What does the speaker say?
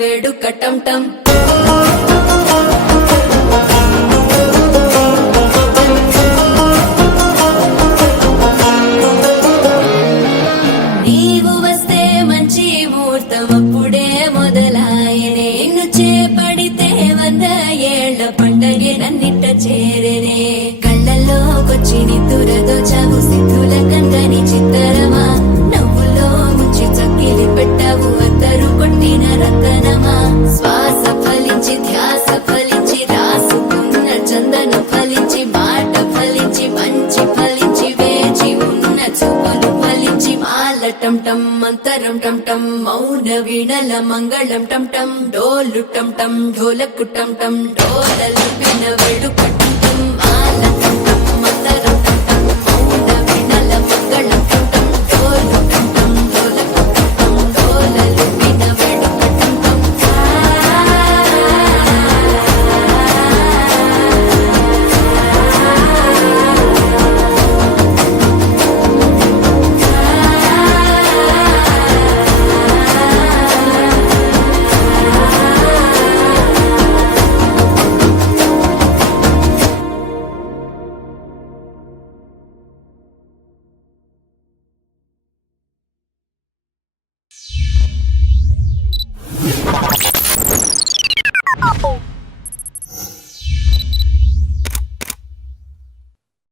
వేడుక టం టం నీవు వస్తే మంచి ముహూర్తం అప్పుడే మొదలాయనే నిన్ను చేపడితే 100 ఏళ్ల పండగే నన్నిట్ట చేరేనే కళ్ళల్లోకొచ్చి నిద్దురదో చావు సిద్ధుల కందని చిత్తరమా నవ్వులో ముంచి చక్కిలి పెట్టావు అద్దరు కొట్టిన రతనమా శ్వాస ఫలించి ధ్యాస ఫలించి రాసుకున్న చందన ఫలించి మాట ఫలించి మంచి ఫలించి వేచి ఉన్న చూపులు ఫలించి మాల టం టం మంతరం టం టం మౌన వీణల మంగళం టం టం డోలు టం టం ఢోలకు టం టం డోలలిపిన వేడుక టం